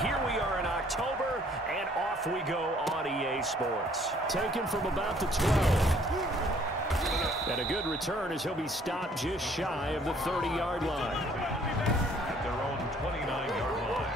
Here we are in October, and off we go on EA Sports. Taken from about the 12. And a good return as he'll be stopped just shy of the 30-yard line. At their own 29-yard line.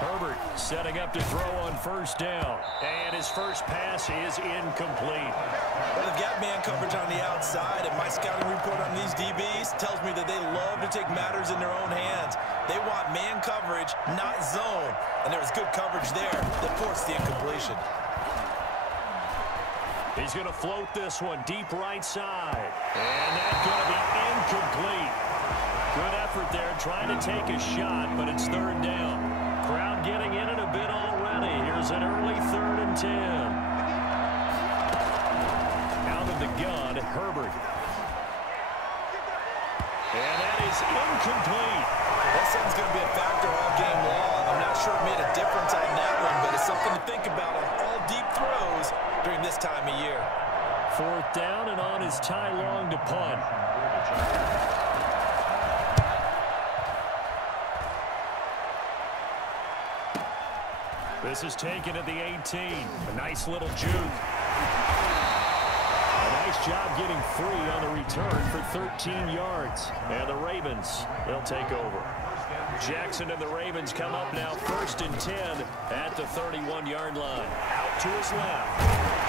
Herbert setting up to throw on first down. And his first pass is incomplete. Well, they've got man coverage on the outside, and my scouting report on these DBs tells me that they love to take matters in their own hands. They want man coverage, not zone. And there was good coverage there that forced the incompletion. He's going to float this one deep right side. And that's going to be incomplete. Good effort there trying to take a shot, but it's third down. Crowd getting in it a bit already. Here's an early 3rd and 10. Out of the gun, Herbert. And that is incomplete. That sounds going to be a factor all game long. I'm not sure it made a difference on that one, but it's something to think about on all deep throws during this time of year. 4th down and on is Ty Long to punt. This is taken at the 18. A nice little juke. A nice job getting free on the return for 13 yards. And the Ravens, they'll take over. Jackson and the Ravens come up now 1st and 10 at the 31-yard line. Out to his left.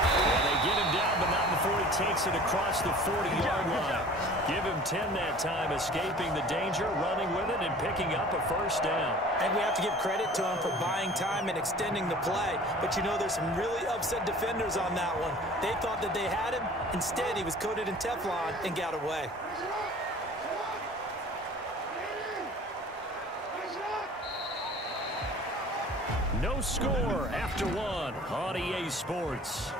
And they get him down, but not before he takes it across the 40-yard line. Give him 10 that time, escaping the danger, running with it, and picking up a first down. And we have to give credit to him for buying time and extending the play. But you know, there's some really upset defenders on that one. They thought that they had him. Instead, he was coated in Teflon and got away. No score after one on EA Sports.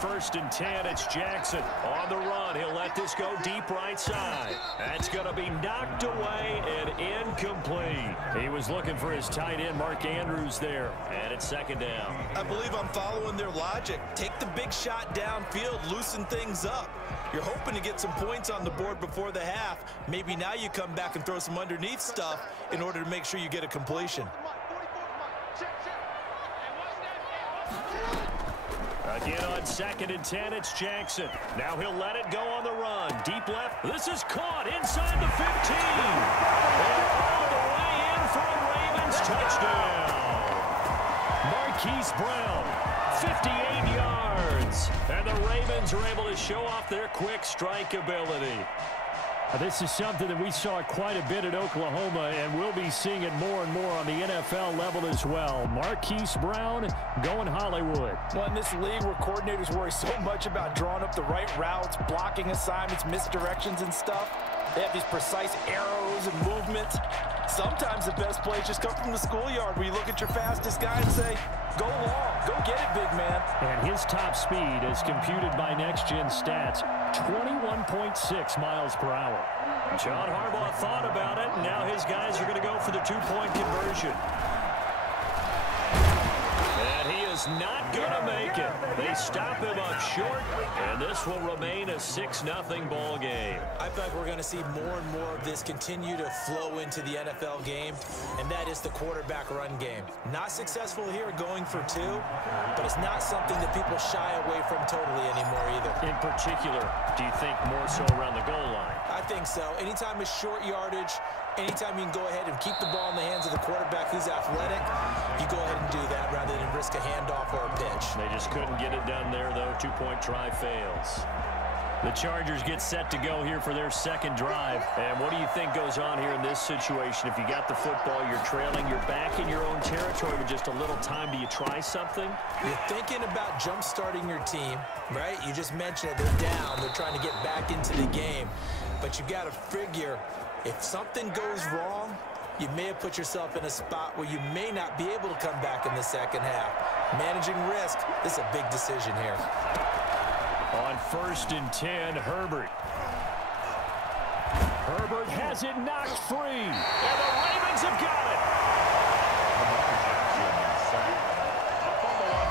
First and 10, it's Jackson on the run. He'll let this go deep right side. That's going to be knocked away and incomplete. He was looking for his tight end, Mark Andrews, there. And it's 2nd down. I believe I'm following their logic. Take the big shot downfield, loosen things up. You're hoping to get some points on the board before the half. Maybe now you come back and throw some underneath stuff in order to make sure you get a completion. Again on 2nd and 10, it's Jackson. Now he'll let it go on the run. Deep left. This is caught inside the 15. And all the way in for a Ravens touchdown. Marquise Brown, 58 yards. And the Ravens are able to show off their quick strike ability. This is something that we saw quite a bit at Oklahoma, and we'll be seeing it more and more on the NFL level as well. Marquise Brown going Hollywood. Well, in this league where coordinators worry so much about drawing up the right routes, blocking assignments, misdirections and stuff, they have these precise arrows and movements. Sometimes the best plays just come from the schoolyard where you look at your fastest guy and say, go long, go get it, big man. And his top speed, as computed by Next Gen Stats, 21.6 miles per hour. John Harbaugh thought about it, and now his guys are going to go for the 2-point conversion. And he is not going to make it. They stop him up short, and this will remain a 6-0 ball game. I feel like we're going to see more and more of this continue to flow into the NFL game, and that is the quarterback run game. Not successful here going for 2, but it's not something that people shy away from totally anymore either. In particular, do you think more so around the goal line? I think so. Anytime it's short yardage, anytime you can go ahead and keep the ball in the hands of the quarterback who's athletic, you go ahead and do that rather than risk a handoff or a pitch. They just couldn't get it done there, though. 2-point try fails. The Chargers get set to go here for their 2nd drive. And what do you think goes on here in this situation? If you got the football, you're trailing, you're back in your own territory with just a little time. Do you try something? You're thinking about jump-starting your team, right? You just mentioned it. They're down. They're trying to get back into the game. But you got to figure, If something goes wrong, you may have put yourself in a spot where you may not be able to come back in the second half. Managing risk, this is a big decision here. On 1st and 10, Herbert. Herbert has it knocked free. And the Ravens have got it.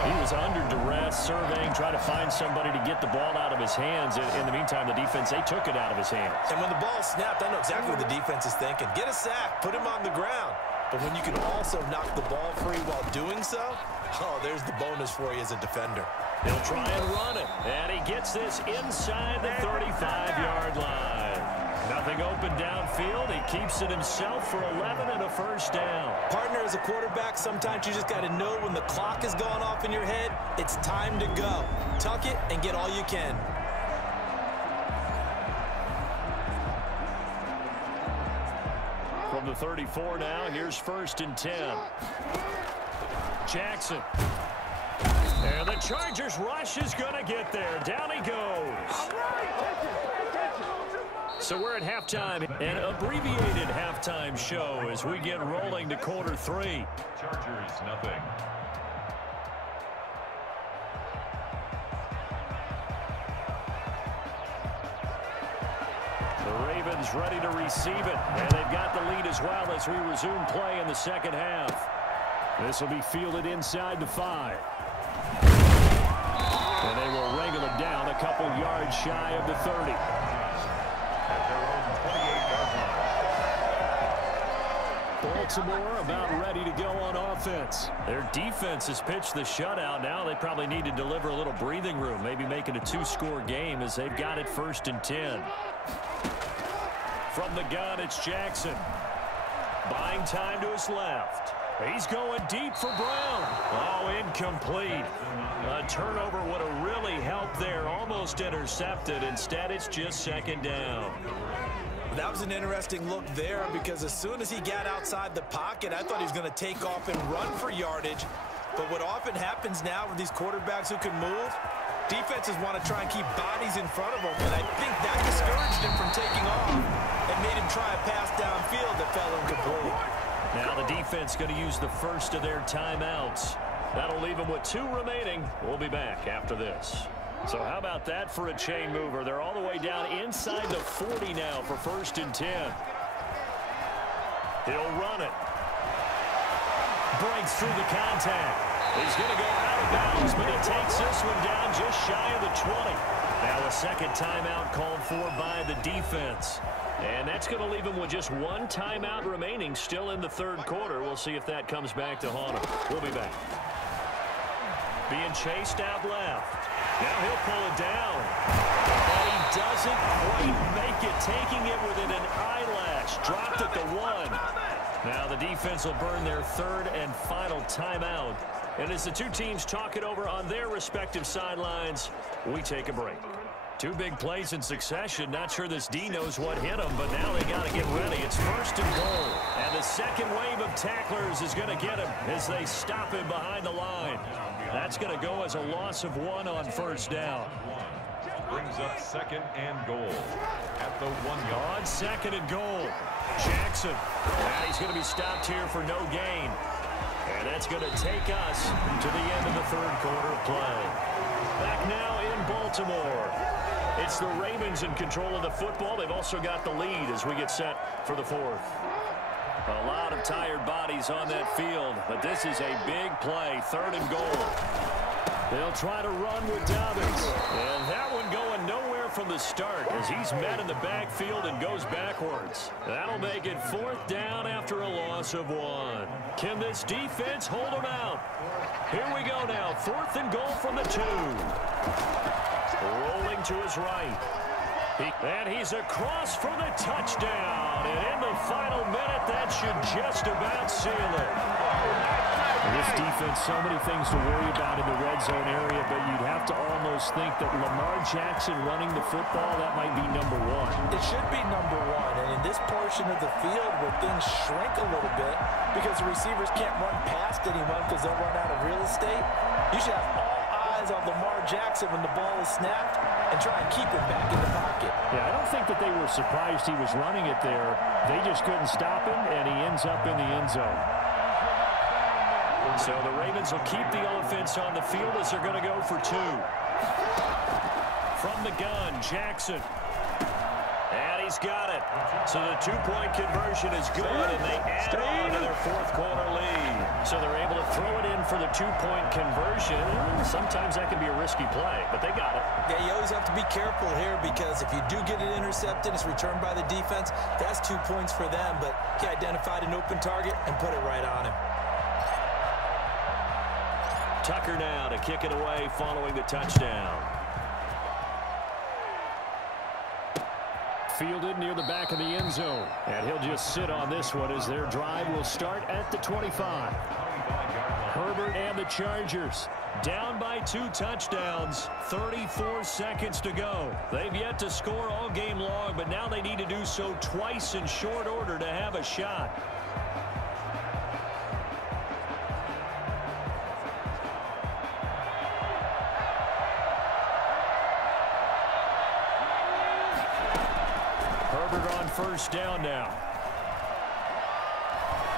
He was under duress, surveying, trying to find somebody to get the ball out of his hands. In the meantime, the defense, they took it out of his hands. And when the ball snapped, I know exactly what the defense is thinking. Get a sack, put him on the ground. But when you can also knock the ball free while doing so, oh, there's the bonus for you as a defender. He'll try and run it. And he gets this inside the 35-yard line. Nothing open downfield. He keeps it himself for 11 and a first down. Partner, as a quarterback, sometimes you just got to know when the clock is going off in your head, it's time to go. Tuck it and get all you can. From the 34 now, here's 1st and 10. Jackson. And the Chargers rush is going to get there. Down he goes. So we're at halftime, an abbreviated halftime show as we get rolling to quarter 3. Chargers, nothing. The Ravens ready to receive it, and they've got the lead as well as we resume play in the second half. This will be fielded inside the 5. And they will wrangle it down a couple yards shy of the 30. At their own 28-yard line. Baltimore about ready to go on offense. Their defense has pitched the shutout. Now they probably need to deliver a little breathing room, maybe make it a 2-score game as they've got it 1st and 10. From the gun, it's Jackson. Buying time to his left. He's going deep for Brown. Oh, incomplete. A turnover would have really helped there. Almost intercepted. Instead, it's just 2nd down. That was an interesting look there because as soon as he got outside the pocket, I thought he was going to take off and run for yardage. But what often happens now with these quarterbacks who can move, defenses want to try and keep bodies in front of them, and I think that discouraged him from taking off and made him try a pass downfield that fell incomplete. Now the defense going to use the first of their timeouts. That'll leave them with 2 remaining. We'll be back after this. So how about that for a chain mover? They're all the way down inside the 40 now for 1st and 10. He'll run it. Breaks through the contact. He's going to go out of bounds, but he takes this one down just shy of the 20. Now a second timeout called for by the defense. And that's going to leave him with just 1 timeout remaining still in the 3rd quarter. We'll see if that comes back to haunt him. We'll be back. Being chased out left. Now he'll pull it down. And he doesn't quite make it, taking it within an eyelash. Dropped at the 1. Now the defense will burn their 3rd and final timeout. And as the 2 teams talk it over on their respective sidelines, we take a break. 2 big plays in succession. Not sure this D knows what hit him, but now they got to get ready. It's 1st and goal. And the second wave of tacklers is going to get him as they stop him behind the line. That's going to go as a loss of 1 on 1st down. Brings up 2nd and goal at the 1-yard. On 2nd and goal, Jackson. And he's going to be stopped here for no gain. And that's going to take us to the end of the 3rd quarter of play. Back now in Baltimore. It's the Ravens in control of the football. They've also got the lead as we get set for the 4th. A lot of tired bodies on that field, but this is a big play, 3rd and goal. They'll try to run with Dobbins. And that one going nowhere from the start as he's met in the backfield and goes backwards. That'll make it 4th down after a loss of 1. Can this defense hold them out? Here we go now, 4th and goal from the 2. Rolling to his right. And he's across for the touchdown. And in the final minute, that should just about seal it. This defense, so many things to worry about in the red zone area, but you'd have to almost think that Lamar Jackson running the football, that might be number 1. It should be number 1, and in this portion of the field where things shrink a little bit because the receivers can't run past anyone because they'll run out of real estate, you should have all eyes on Lamar Jackson when the ball is snapped and try and keep him back in the pocket. Yeah, I don't think that they were surprised he was running it there. They just couldn't stop him, and he ends up in the end zone. So the Ravens will keep the offense on the field as they're going to go for 2. From the gun, Jackson. And he's got it. So the 2-point conversion is good, and they add on to their fourth-quarter lead. So they're able to throw it in for the 2-point conversion. Sometimes that can be a risky play, but they got it. Yeah, you always have to be careful here because if you do get it intercepted, it's returned by the defense. That's 2 points for them, but he identified an open target and put it right on him. Tucker now to kick it away following the touchdown. Fielded near the back of the end zone. And he'll just sit on this one as their drive will start at the 25. Herbert and the Chargers down by 2 touchdowns. 34 seconds to go. They've yet to score all game long, but now they need to do so twice in short order to have a shot. Herbert on first down now.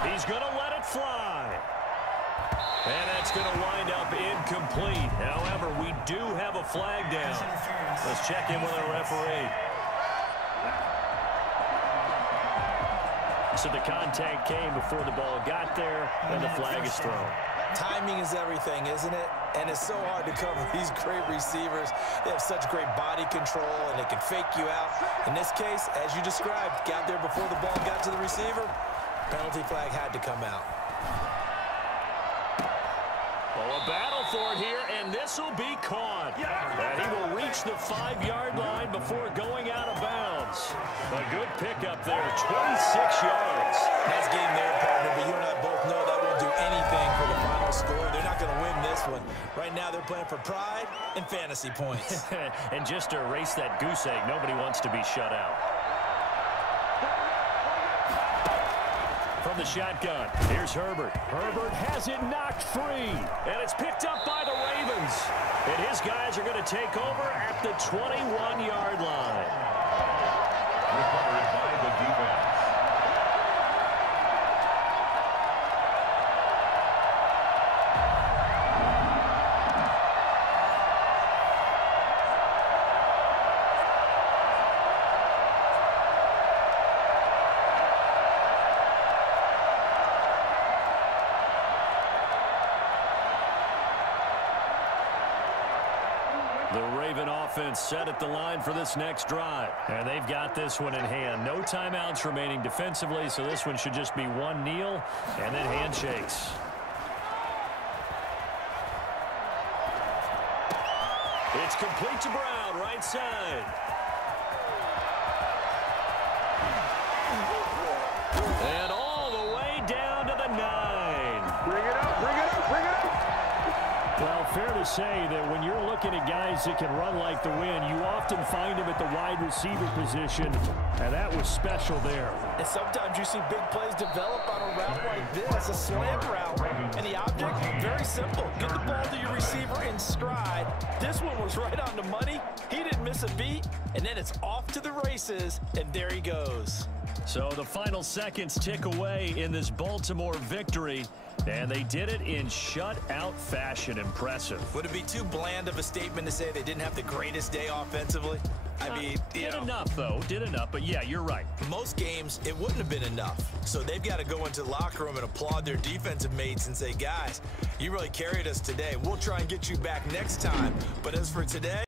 He's going to let it fly. And that's going to wind up incomplete. However, we do have a flag down. Let's check in with our referee. So the contact came before the ball got there, and the flag is thrown. Timing is everything, isn't it? And it's so hard to cover these great receivers. They have such great body control, and they can fake you out. In this case, as you described, got there before the ball got to the receiver. Penalty flag had to come out. Well, a battle for it here, and this will be caught. And he will reach the 5-yard line before going out of bounds. A good pickup there, 26 yards. Nice game there, partner, but you and I both know that won't do anything for the final score. They're not going to win this one. Right now, they're playing for pride and fantasy points. And just to erase that goose egg, nobody wants to be shut out. From the shotgun, here's Herbert. Herbert has it knocked free, and it's picked up by the Ravens. And his guys are going to take over at the 21-yard line. Recovered by the defense. The Raven offense set at the line for this next drive. And they've got this one in hand. No timeouts remaining defensively, so this one should just be one kneel and then handshakes. It's complete to Brown, right side. And all the way down to the 9. Bring it up, bring it up, bring it up. Well, fair to say that when you're looking at guys that can run like the wind, you often find them at the wide receiver position, and that was special there. And sometimes you see big plays develop on a route like this, a slant route. And the object, very simple. Get the ball to your receiver in stride. This one was right on the money. He didn't miss a beat, and then it's off to the races, and there he goes. So the final seconds tick away in this Baltimore victory, and they did it in shutout fashion. Impressive. Would it be too bland of a statement to say they didn't have the greatest day offensively? I mean, did enough, though. Did enough, but yeah, you're right. Most games, it wouldn't have been enough. So they've got to go into the locker room and applaud their defensive mates and say, guys, you really carried us today. We'll try and get you back next time. But as for today,